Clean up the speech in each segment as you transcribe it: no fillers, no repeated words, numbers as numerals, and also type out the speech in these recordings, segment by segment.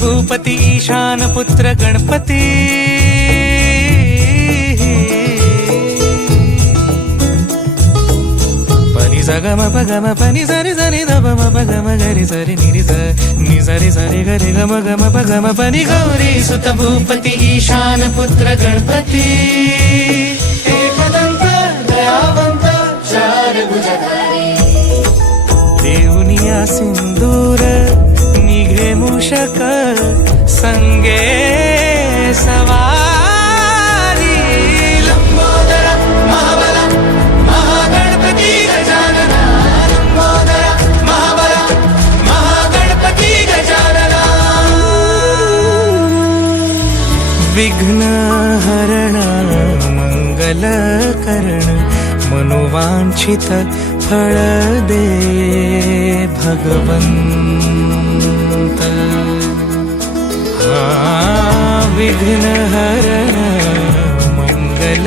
भूपती ईशान पुत्र गणपती पनि सगम पगम पनि सरि सरि ध म पगम गरि सरि निरि स नि सरि सरि गरि गम गम पगम पनि गौरी सुत भूपती ईशान पुत्र गणपती एकदंत दयावंत चार भुजधारी देऊनिया सिंदूर निघे मूषक संगे सवारी लंबोदर महाबल महागणपती गजानना लंबोदर महाबल महागणपती गजानना विघ्न हरण मंगल करण मनोवांछित फळ दे भगवंत विघ्न हरण मंगल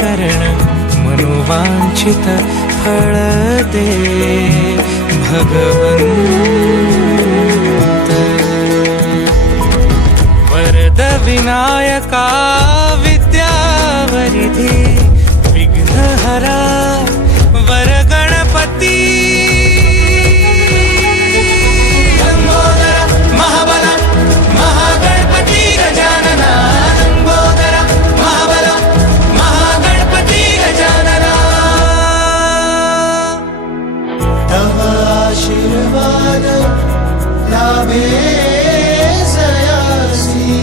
करण मनोवांछित फळ दे भगवंत वरद विनायका विद्यावरिधी विघ्नहरा वर गणपती लंबोदर महाबल महागणपती गजानना लंबोदर महाबल महागणपती गजानना तव आशीर्वाद लाभे जयासी